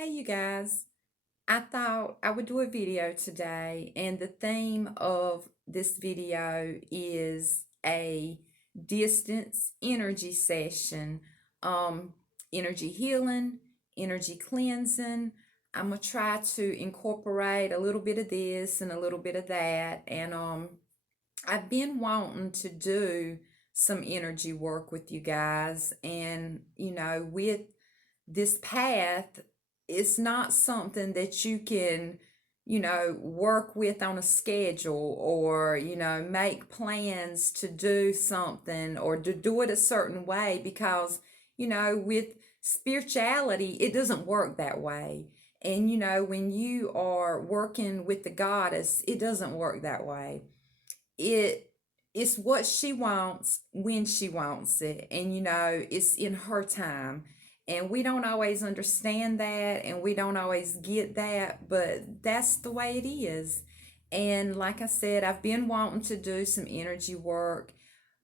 Hey, you guys. I thought I would do a video today, and the theme of this video is a distance energy session, um, energy healing, energy cleansing. I'm gonna try to incorporate a little bit of this and a little bit of that, and I've been wanting to do some energy work with you guys, and with this path, it's not something that you can, work with on a schedule or, make plans to do something or to do it a certain way because, with spirituality, it doesn't work that way. And, when you are working with the goddess, it doesn't work that way. It's what she wants when she wants it, and it's in her time, and we don't always understand that and we don't always get that, but that's the way it is. And like I said, I've been wanting to do some energy work,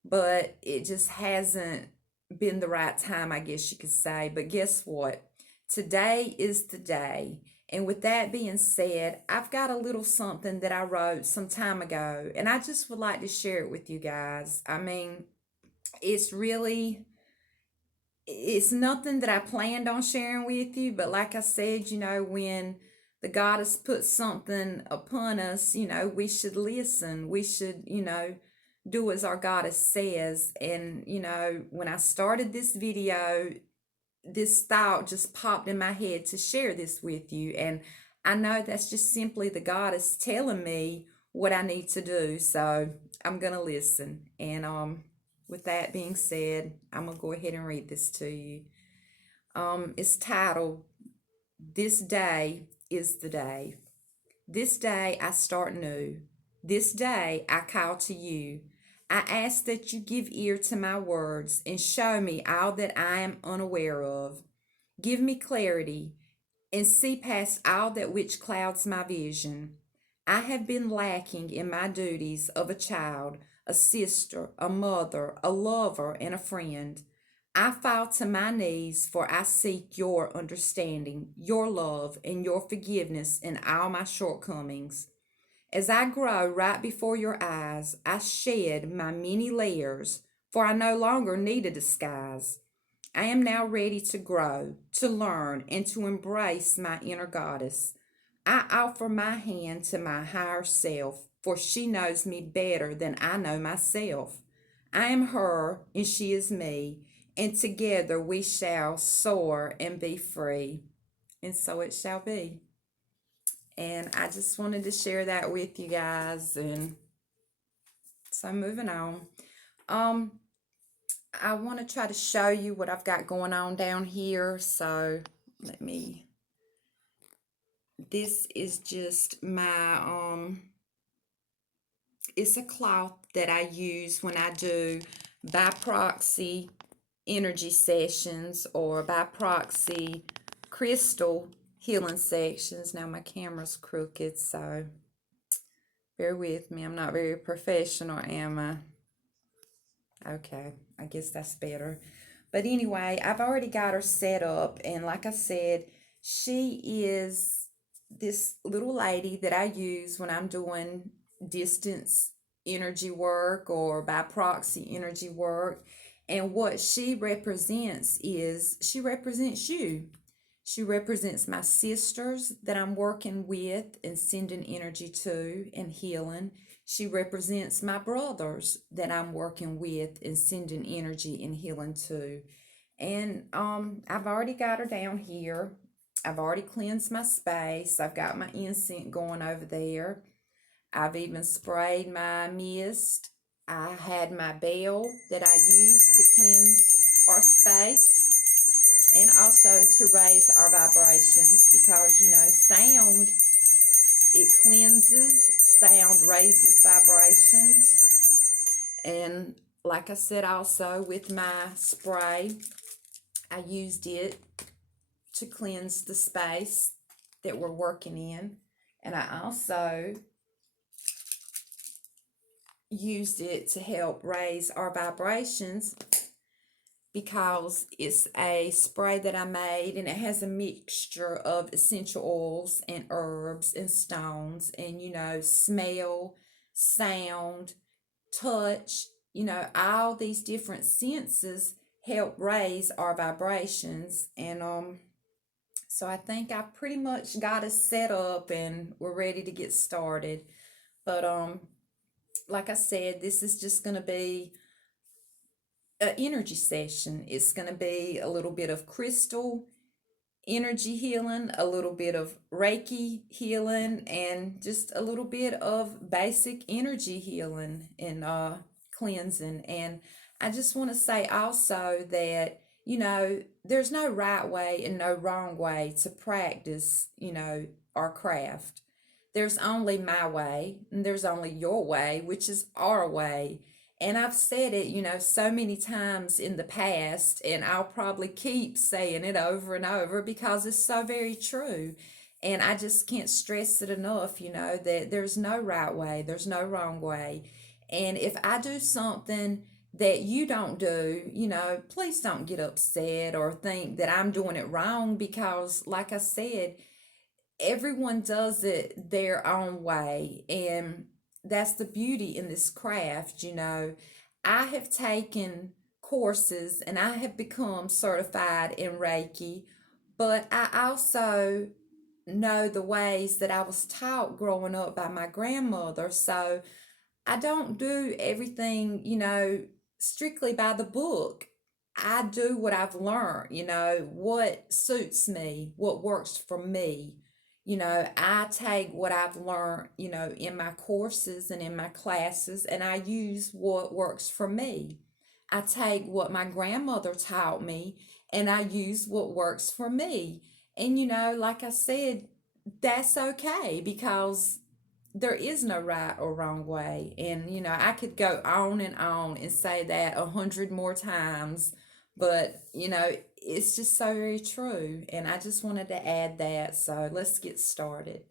but it just hasn't been the right time, I guess you could say. But guess what? Today is the day. And with that being said, I've got a little something that I wrote some time ago, and I just would like to share it with you guys. I mean, it's really, it's nothing that I planned on sharing with you, but like I said, when the goddess puts something upon us, we should listen. We should, do as our goddess says. And, when I started this video, this thought just popped in my head to share this with you. And I know that's just simply the goddess telling me what I need to do. So I'm going to listen. And with that being said, I'm going to go ahead and read this to you. It's titled, This Day is the Day. This day I start new. This day I call to you. I ask that you give ear to my words and show me all that I am unaware of. Give me clarity and see past all that which clouds my vision. I have been lacking in my duties of a child, a sister, a mother, a lover, and a friend. I fall to my knees, for I seek your understanding, your love, and your forgiveness in all my shortcomings. As I grow right before your eyes, I shed my many layers, for I no longer need a disguise. I am now ready to grow, to learn, and to embrace my inner goddess. I offer my hand to my higher self, for she knows me better than I know myself. I am her, and she is me, and together we shall soar and be free. And so it shall be. And I just wanted to share that with you guys. And so moving on. Um, I want to try to show you what I've got going on down here. So let me, this is just my, it's a cloth that I use when I do by proxy energy sessions or by proxy crystal healing sections. Now my camera's crooked, so bear with me. I'm not very professional, am I? Okay, I guess that's better. But anyway, I've already got her set up, and like I said, she is this little lady that I use when I'm doing distance energy work or by proxy energy work. And what she represents is she represents you. She represents my sisters that I'm working with and sending energy to and healing. She represents my brothers that I'm working with and sending energy and healing to. And I've already got her down here. I've already cleansed my space. I've got my incense going over there. I've even sprayed my mist. I had my bell that I use to cleanse our space and also to raise our vibrations, because sound, it cleanses, sound raises vibrations. And like I said, also with my spray, I used it to cleanse the space that we're working in, and I also used it to help raise our vibrations, because it's a spray that I made, and it has a mixture of essential oils and herbs and stones and, smell, sound, touch, all these different senses help raise our vibrations. And so I think I pretty much got us set up and we're ready to get started. But like I said, this is just going to be an energy session. It's going to be a little bit of crystal energy healing, a little bit of Reiki healing, and just a little bit of basic energy healing and cleansing. And I just want to say also that, there's no right way and no wrong way to practice, our craft. There's only my way, and there's only your way, which is our way. And I've said it, so many times in the past, and I'll probably keep saying it over and over because it's so very true. And I just can't stress it enough, that there's no right way, there's no wrong way. And if I do something that you don't do, please don't get upset or think that I'm doing it wrong because, like I said, everyone does it their own way. And that's the beauty in this craft. I have taken courses and I have become certified in Reiki, but I also know the ways that I was taught growing up by my grandmother. So I don't do everything, strictly by the book. I do what I've learned, what suits me, what works for me. I take what I've learned, in my courses and in my classes, and I use what works for me. I take what my grandmother taught me and I use what works for me. And, like I said, that's okay because there is no right or wrong way. And, I could go on and say that 100 more times, but, it's just so very true. And I just wanted to add that. So let's get started.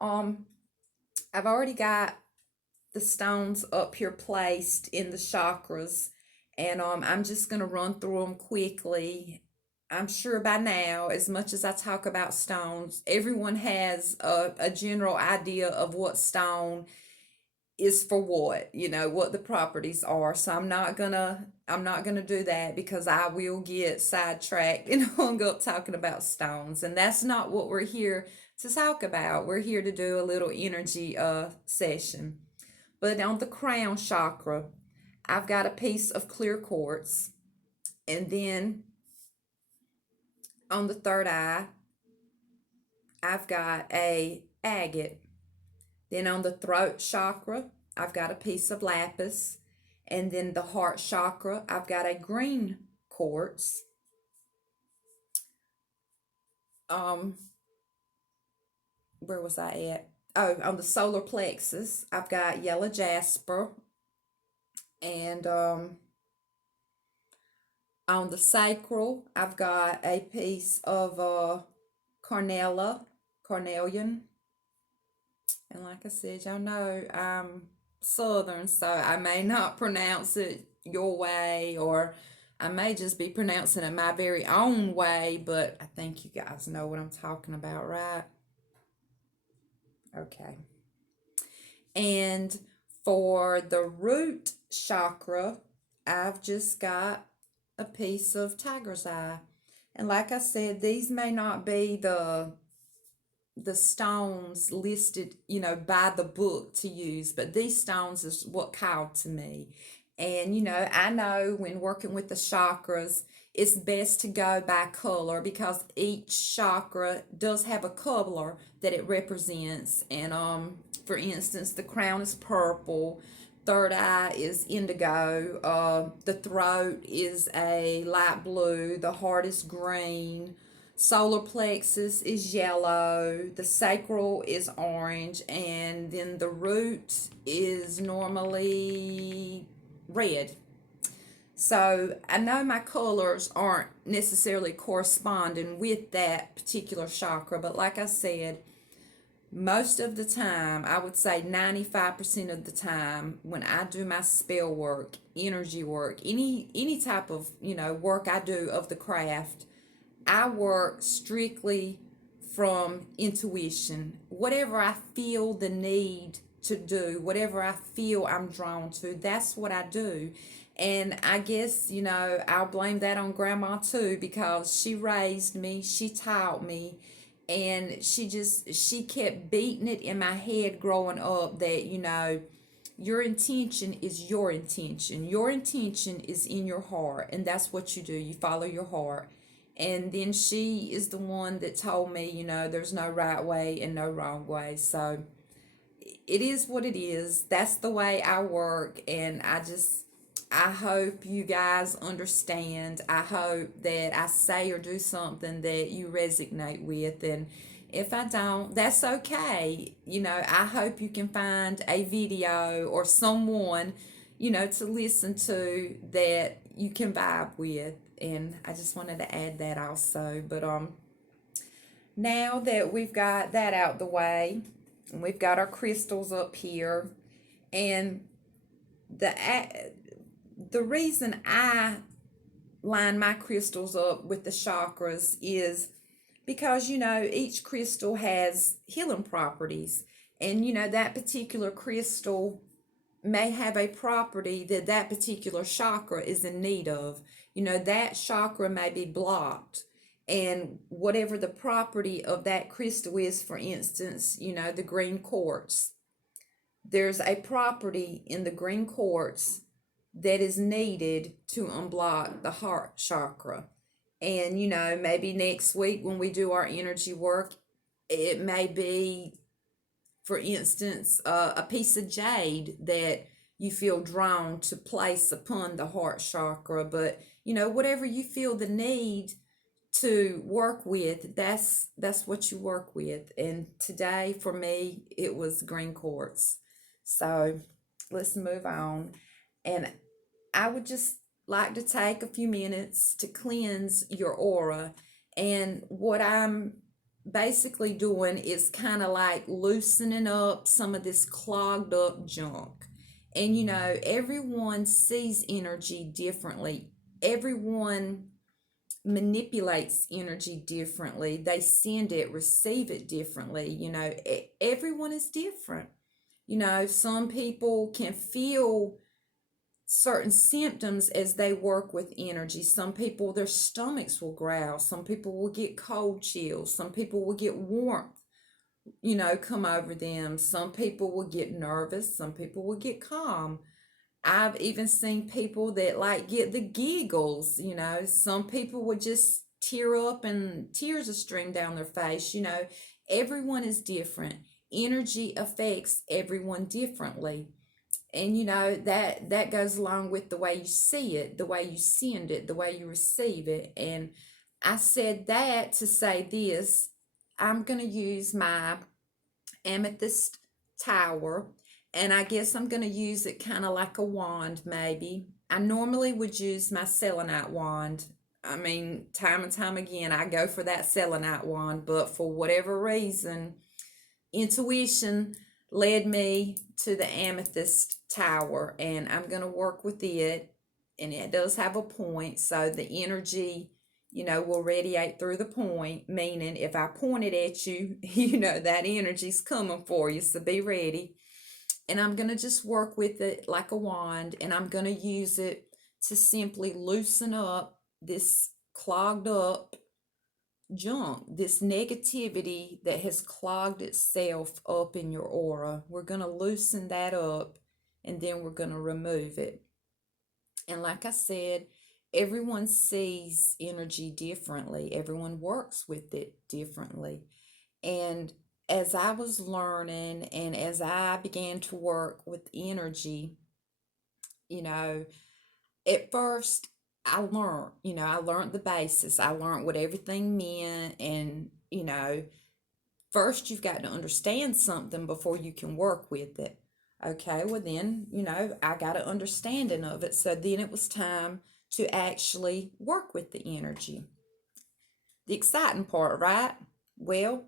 Um, I've already got the stones up here placed in the chakras, and I'm just going to run through them quickly. I'm sure by now, as much as I talk about stones, everyone has a general idea of what stone is for what, what the properties are. So I'm not gonna do that because I will get sidetracked and hung up talking about stones. And that's not what we're here to talk about. We're here to do a little energy session. But on the crown chakra, I've got a piece of clear quartz. And then on the third eye, I've got a agate. Then on the throat chakra, I've got a piece of lapis. And then the heart chakra, I've got a green quartz. Where was I at? Oh, on the solar plexus, I've got yellow jasper. And on the sacral, I've got a piece of carnelian. And like I said, y'all know I'm Southern, so I may not pronounce it your way, or I may just be pronouncing it my very own way, but I think you guys know what I'm talking about, right? Okay. And for the root chakra, I've just got a piece of tiger's eye. And like I said, these may not be the stones listed, by the book to use, but these stones is what called to me. And, I know when working with the chakras, it's best to go by color because each chakra does have a color that it represents. And, for instance, the crown is purple, third eye is indigo, the throat is a light blue, the heart is green, solar plexus is yellow, the sacral is orange, and then the root is normally red. So I know my colors aren't necessarily corresponding with that particular chakra, but like I said, Most of the time, I would say 95% of the time when I do my spell work, energy work, any type of, work I do of the craft, I work strictly from intuition. Whatever I feel the need to do, whatever I feel I'm drawn to, that's what I do. And I guess, I'll blame that on grandma too, because she raised me, she taught me, and she kept beating it in my head growing up that, your intention is your intention. Your intention is in your heart, and that's what you do. You follow your heart. And then she is the one that told me, there's no right way and no wrong way. So it is what it is. That's the way I work. And I hope you guys understand. I hope that I say or do something that you resonate with. And if I don't, that's okay. I hope you can find a video or someone, to listen to that you can vibe with. And I just wanted to add that also. But now that we've got that out the way, and we've got our crystals up here, and the the reason I line my crystals up with the chakras is because each crystal has healing properties, and that particular crystal may have a property that that particular chakra is in need of. That chakra may be blocked, and whatever the property of that crystal is, for instance, the green quartz, there's a property in the green quartz that is needed to unblock the heart chakra. And maybe next week when we do our energy work, it may be, for instance, a piece of jade that you feel drawn to place upon the heart chakra. But whatever you feel the need to work with, that's what you work with. And today for me it was green quartz. So let's move on. And I would just like to take a few minutes to cleanse your aura. And what I'm basically doing is kind of like loosening up some of this clogged up junk. And everyone sees energy differently. Everyone manipulates energy differently. They send it, receive it differently. Everyone is different. Some people can feel certain symptoms as they work with energy. Some people, their stomachs will growl. Some people will get cold chills. Some people will get warmth, come over them. Some people will get nervous. Some people will get calm. I've even seen people that like get the giggles. Some people would just tear up and tears are stream down their face. Everyone is different. Energy affects everyone differently. And that goes along with the way you see it, the way you send it, the way you receive it. And I said that to say this: I'm going to use my amethyst tower, and I guess I'm going to use it kind of like a wand. Maybe I normally would use my selenite wand. I mean, time and time again I go for that selenite wand, but for whatever reason, intuition led me to the amethyst tower, and I'm going to work with it. And it does have a point, so the energy will radiate through the point, meaning if I point it at you, that energy's coming for you, so be ready. And I'm going to just work with it like a wand, and I'm going to use it to simply loosen up this clogged up junk, this negativity that has clogged itself up in your aura. We're going to loosen that up, and then we're going to remove it. And like I said, everyone sees energy differently. Everyone works with it differently. And as I was learning and as I began to work with energy, at first I learned the basis. I learned what everything meant. And, first you've got to understand something before you can work with it. Okay, well then, I got an understanding of it. So then it was time to actually work with the energy. The exciting part, right? Well,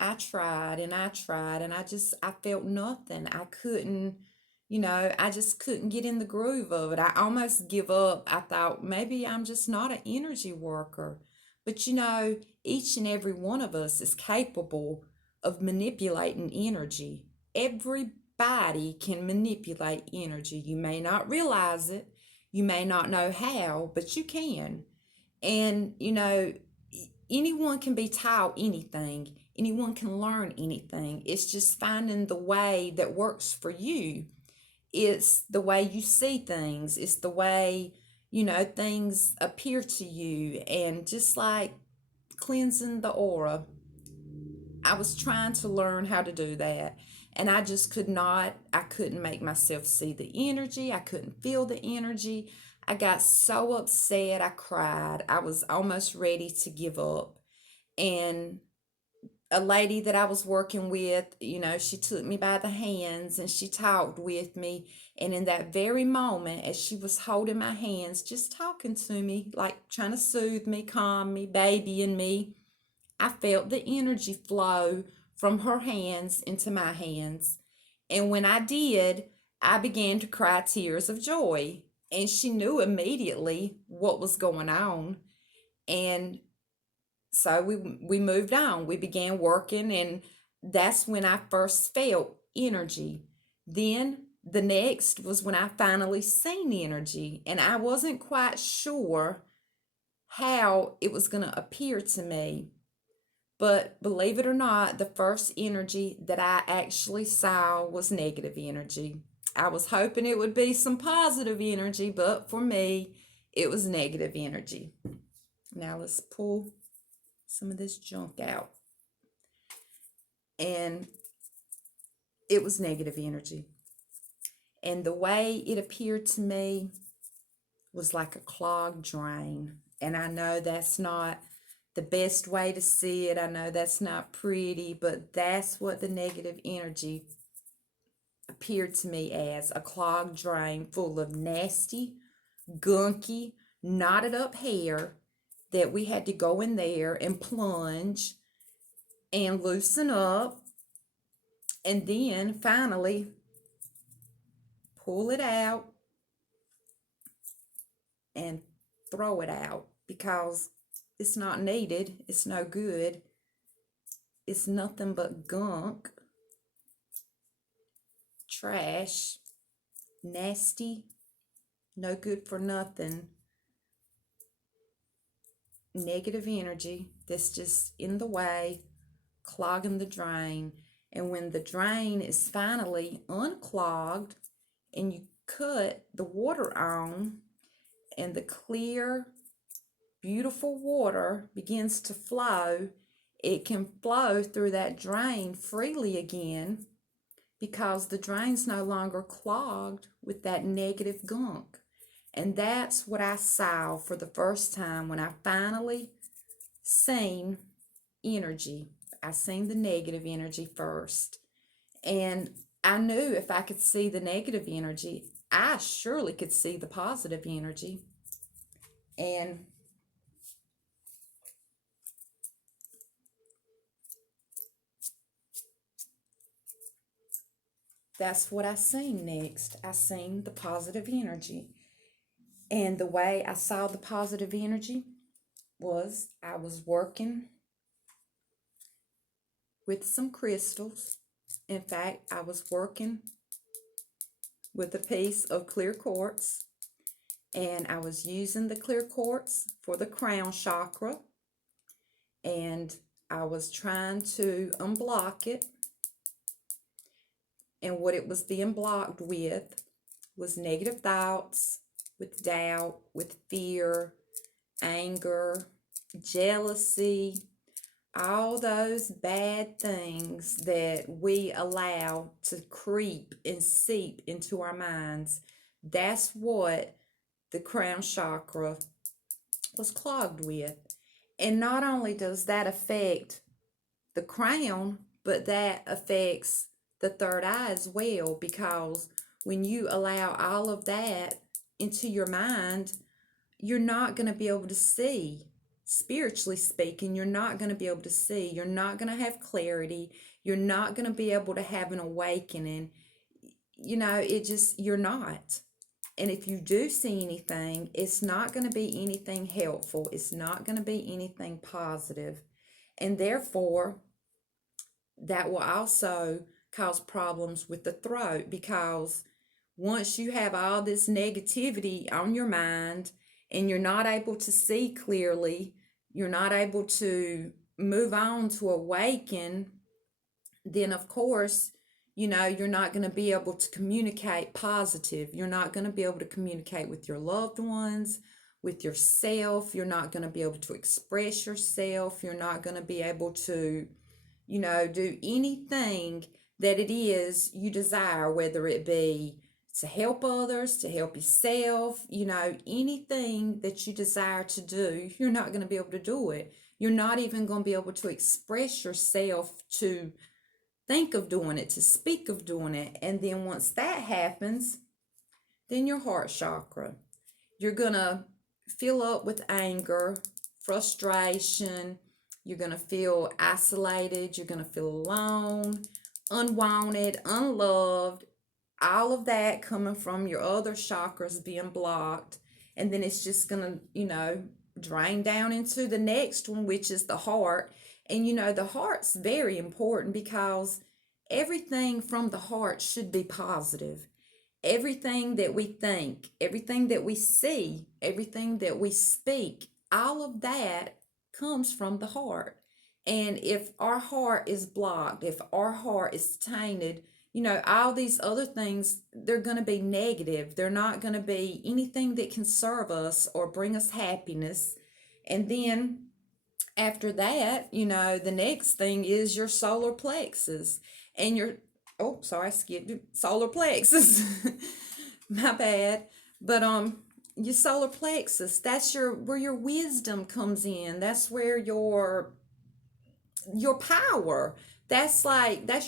I tried and I tried and I felt nothing. I couldn't, I just couldn't get in the groove of it. I almost give up. I thought maybe I'm just not an energy worker. But each and every one of us is capable of manipulating energy. Everybody can manipulate energy. You may not realize it, you may not know how, but you can. And anyone can be taught anything, anyone can learn anything. It's just finding the way that works for you. It's the way you see things, it's the way things appear to you. And just like cleansing the aura, I was trying to learn how to do that, and I just I couldn't make myself see the energy. I couldn't feel the energy. I got so upset, I cried. I was almost ready to give up. And a lady that I was working with, she took me by the hands and she talked with me. And in that very moment, as she was holding my hands, just talking to me, like trying to soothe me, calm me, babying me, I felt the energy flow from her hands into my hands. And when I did, I began to cry tears of joy. And she knew immediately what was going on. And so we moved on. We began working, and that's when I first felt energy. Then the next was when I finally seen energy, and I wasn't quite sure how it was going to appear to me. But believe it or not, the first energy that I actually saw was negative energy. I was hoping it would be some positive energy, but for me, it was negative energy. Now let's pull some of this junk out. And it was negative energy. And the way it appeared to me was like a clogged drain. And I know that's not the best way to see it. I know that's not pretty, but that's what the negative energy appeared to me as, a clogged drain full of nasty, gunky, knotted up hair that we had to go in there and plunge and loosen up, and then finally pull it out and throw it out because it's not needed, it's no good, it's nothing but gunk, trash, nasty, no good for nothing, negative energy that's just in the way, clogging the drain. And when the drain is finally unclogged and you cut the water on, and the clear, beautiful water begins to flow, it can flow through that drain freely again because the drain's no longer clogged with that negative gunk. And that's what I saw for the first time when I finally seen energy. I seen the negative energy first. And I knew if I could see the negative energy, I surely could see the positive energy. And that's what I seen next. I seen the positive energy. And the way I saw the positive energy was I was working with some crystals. In fact, I was working with a piece of clear quartz, and I was using the clear quartz for the crown chakra, and I was trying to unblock it. And what it was being blocked with was negative thoughts, with doubt, with fear, anger, jealousy, all those bad things that we allow to creep and seep into our minds. That's what the crown chakra was clogged with. And not only does that affect the crown, but that affects the third eye as well, because when you allow all of that into your mind, you're not going to be able to see. spiritually speaking, you're not going to be able to see. You're not going to have clarity. You're not going to be able to have an awakening. You're not. And if you do see anything, it's not going to be anything helpful. It's not going to be anything positive. And therefore, that will also cause problems with the throat, because once you have all this negativity on your mind and you're not able to see clearly, you're not able to move on to awaken, then of course, you're not going to be able to communicate positive. You're not going to be able to communicate with your loved ones, with yourself. You're not going to be able to express yourself. You're not going to be able to, do anything that it is you desire, whether it be to help others, to help yourself, anything that you desire to do, you're not going to be able to do it. You're not even going to be able to express yourself, to think of doing it, to speak of doing it. And then once that happens, then your heart chakra, you're going to fill up with anger, frustration. You're going to feel isolated. You're going to feel alone, unwanted, unloved. All of that coming from your other chakras being blocked. And then it's just going to, drain down into the next one, which is the heart. And the heart's very important, because everything from the heart should be positive. Everything that we think, everything that we see, everything that we speak, all of that comes from the heart. And if our heart is blocked, if our heart is tainted, all these other things, they're going to be negative. They're not going to be anything that can serve us or bring us happiness. And then after that, the next thing is your solar plexus. And I skipped it. Solar plexus. My bad. But your solar plexus, that's where your wisdom comes in. That's where your power, that's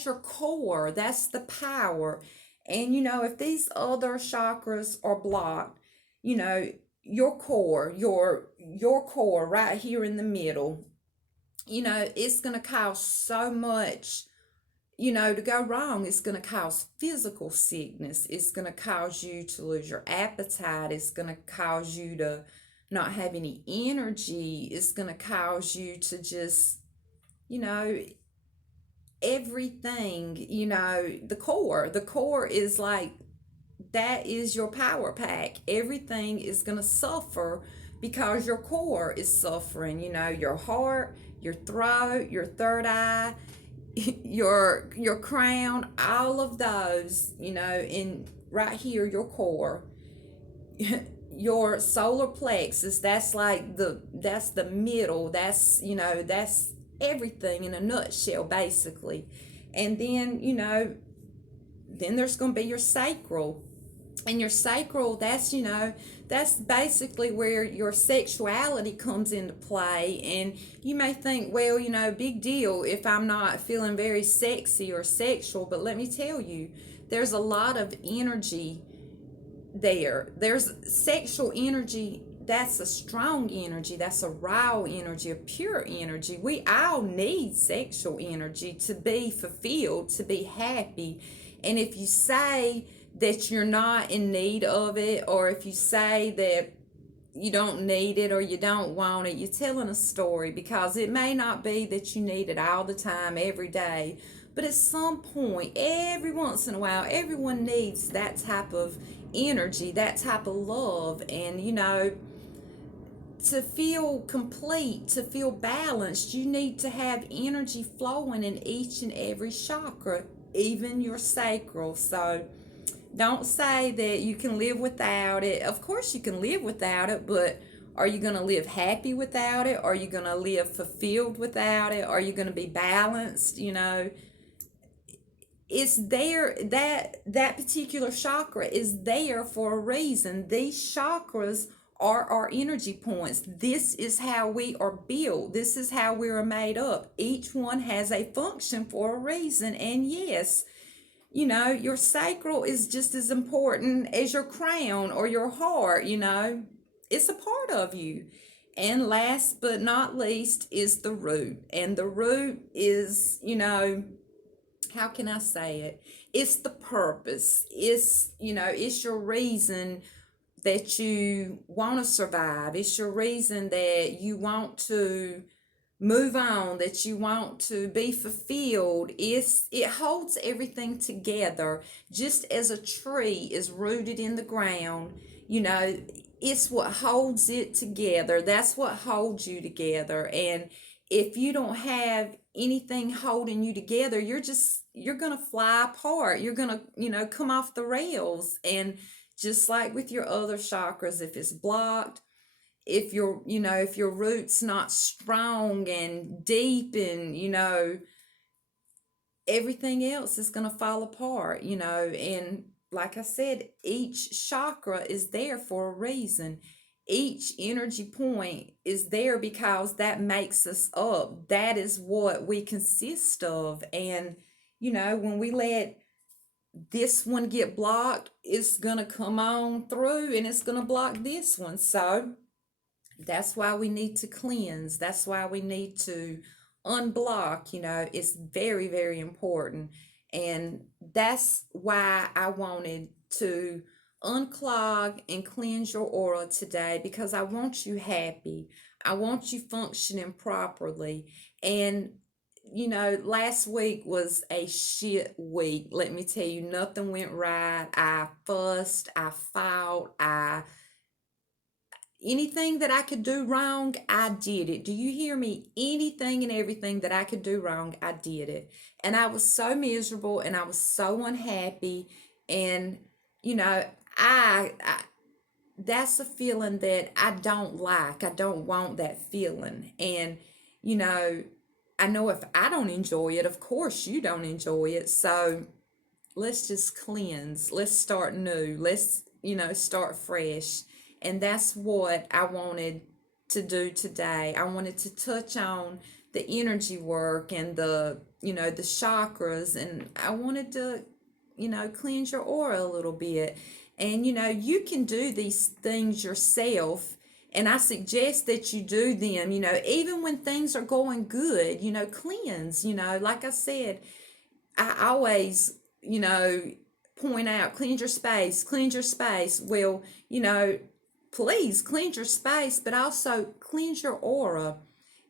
your core, that's the power. And if these other chakras are blocked, your core, your core right here in the middle, it's going to cause so much, to go wrong. It's going to cause physical sickness. It's going to cause you to lose your appetite. It's going to cause you to not have any energy. It's going to cause you to just, everything, the core is like, that is your power pack. Everything is going to suffer because your core is suffering. Your heart, your throat, your third eye, your crown, all of those, in right here, your core, your solar plexus, that's like that's the middle, that's everything in a nutshell, basically. And then then there's going to be your sacral. And your sacral, that's basically where your sexuality comes into play. And you may think, well, big deal if I'm not feeling very sexy or sexual. But let me tell you, there's a lot of energy there. There's sexual energy. That's a strong energy. That's a raw energy, a pure energy. We all need sexual energy to be fulfilled, to be happy. And if you say that you're not in need of it, or if you say that you don't need it or you don't want it, you're telling a story, because it may not be that you need it all the time, every day, but at some point, every once in a while, everyone needs that type of energy, that type of love. And to feel complete, to feel balanced, you need to have energy flowing in each and every chakra, even your sacral. So don't say that you can live without it. Of course you can live without it, but are you going to live happy without it? Are you going to live fulfilled without it? Are you going to be balanced? It's there, that particular chakra is there for a reason. These chakras are our energy points. This is how we are built. This is how we are made up. Each one has a function for a reason. And yes, your sacral is just as important as your crown or your heart. It's a part of you. And last but not least is the root. And the root is, how can I say it? It's the purpose. It's your reason that you want to survive. It's your reason that you want to move on, that you want to be fulfilled. It holds everything together. Just as a tree is rooted in the ground, you know it's what holds it together. That's what holds you together. And if you don't have anything holding you together, you're gonna fly apart. You're gonna come off the rails. And just like with your other chakras, if it's blocked, if your roots not strong and deep, and everything else is going to fall apart. And like I said, each chakra is there for a reason. Each energy point is there because that makes us up. That is what we consist of. And when we let this one get blocked, it's going to come on through and it's going to block this one. So that's why we need to cleanse. That's why we need to unblock. It's very, very important. And that's why I wanted to unclog and cleanse your aura today, because I want you happy. I want you functioning properly. And last week was a shit week. Let me tell you, nothing went right. I fussed, I fought, anything that I could do wrong, I did it. Do you hear me? Anything and everything that I could do wrong, I did it. And I was so miserable and I was so unhappy. And, you know, I that's a feeling that I don't like. I don't want that feeling. And, you know, I know if I don't enjoy it, of course you don't enjoy it. So let's just cleanse. Let's start new. Let's, start fresh. And that's what I wanted to do today. I wanted to touch on the energy work and the chakras. And I wanted to, cleanse your aura a little bit. And, you can do these things yourself. And I suggest that you do them, even when things are going good, cleanse, like I said, I always, point out, cleanse your space, cleanse your space. Well, please cleanse your space, but also cleanse your aura.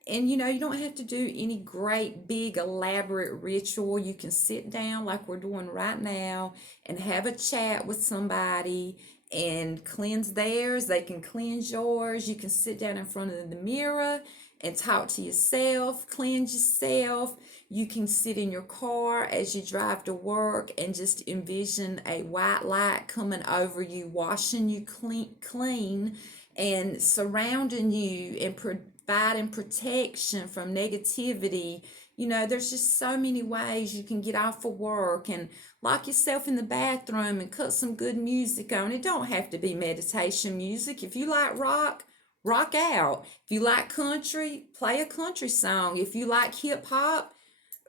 And you don't have to do any great, big, elaborate ritual. You can sit down like we're doing right now and have a chat with somebody and cleanse theirs. They can cleanse yours. You can sit down in front of the mirror and talk to yourself, cleanse yourself. You can sit in your car as you drive to work and just envision a white light coming over you, washing you clean and surrounding you and providing protection from negativity. There's just so many ways you can get off of work and lock yourself in the bathroom and cut some good music on. It don't have to be meditation music. If you like rock, rock out. If you like country, play a country song. If you like hip hop,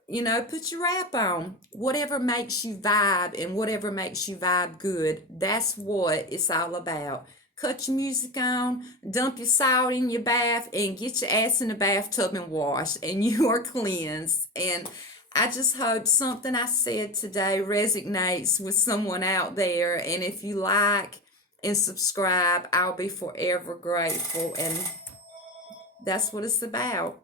put your rap on. Whatever makes you vibe and whatever makes you vibe good, that's what it's all about. Cut your music on, dump your salt in your bath, and get your ass in the bathtub and wash, and you are cleansed. And I just hope something I said today resonates with someone out there. And if you like and subscribe, I'll be forever grateful. And that's what it's about.